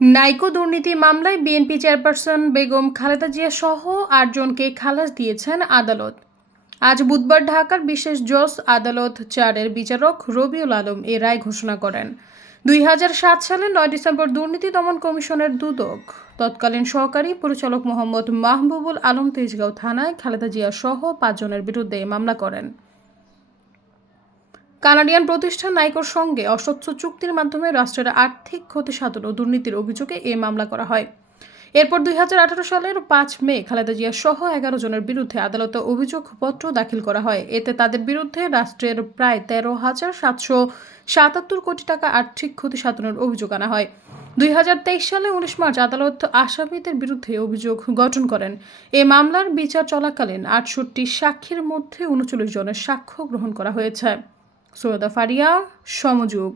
নাইকো দুর্নীতি মামলায় BNP chairperson Begum Khaleda Zia সহ ৮ জনকে খালাস দিয়েছেন আদালত। আজ বুধবার ঢাকার বিশেষ জজ আদালত ৪-এর বিচারক রবিউল আলম এ রায় ঘোষণা করেন। ২০০৭ সালের ৯ ডিসেম্বর দুর্নীতি দমন কমিশনের দুদক তৎকালীন সহকারী পরিচালক মোহাম্মদ মাহবুবুল আলম তেজগাঁও থানায় খালেদা জিয়া সহ ৫ জনের বিরুদ্ধে মামলা করেন। কানাডিয়ান প্রতিষ্ঠান নাইকোর সঙ্গে অস্বচ্ছ চুক্তির মাধ্যমে রাষ্ট্রের আর্থিক ক্ষতি সাধন ও দুর্নীতির অভিযোগে এ মামলা করা হয়। এরপর ২০১৮ সালের ৫ মে খালেদা জিয়া সহ ১১ জনের বিরুদ্ধে আদালতে অভিযোগপত্র দাখিল করা হয়। এতে তাদের বিরুদ্ধে রাষ্ট্রের প্রায় ১৩,৭৭৭ কোটি টাকা আর্থিক ক্ষতি সাধনের অভিযোগ আনা হয়। ২০২৩ সালে ১৯ মার্চ আদালত আসামিদের বিরুদ্ধে অভিযোগ গঠন করেন। এ মামলার বিচার চলাকালীন ৬৮ সাক্ষীর মধ্যে ৩৯ জনের সাক্ষ্য গ্রহণ করা হয়েছে। সৈয়দা ফারিয়া, সমযুগ।